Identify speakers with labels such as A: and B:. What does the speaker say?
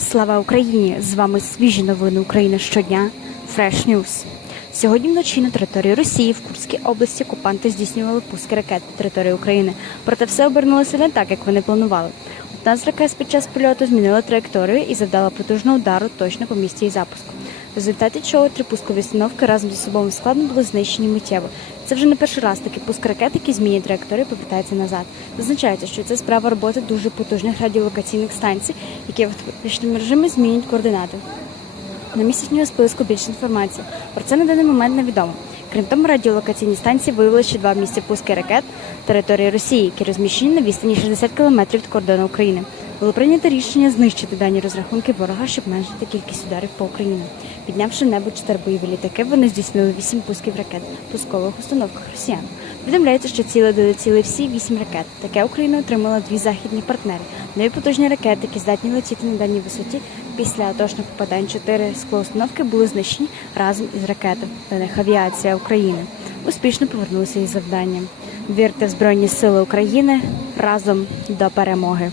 A: Слава Україні! З вами свіжі новини України щодня. Fresh News. Сьогодні вночі на території Росії в Курській області окупанти здійснювали пуски ракет на території України. Проте все обернулося не так, як вони планували. Одна з ракет під час польоту змінила траєкторію і завдала потужного удару точно по місці і запуску. В результаті чого три пускові установки разом з особовим складом були знищені миттєво. Це вже не перший раз такий пуск ракет, які змінюють траєкторію, і повертаються назад. Зазначається, що це справа роботи дуже потужних радіолокаційних станцій, які в автоматичному режимі змінюють координати. На місячнього списку більше інформації. Про це на даний момент невідомо. Крім того, радіолокаційні станції виявили ще два місця пуски ракет території Росії, які розміщені на відстані 60 км від кордону України. Було прийнято рішення знищити дані розрахунки ворога, щоб зменшити кількість ударів по Україні. Піднявши в небо чотири бойові літаки, вони здійснили вісім пусків ракет в пускових установках росіян. Повідомляється, що ціле долетіли всі вісім ракет. Таке Україна отримала дві західні партнери. Нові потужні ракети, які здатні летіти на даній висоті. Після атошних попадань чотири склоустановки були знищені разом із ракетами. До авіація України успішно повернулася із завданням. Вірте в Збройні Сили України разом до перемоги.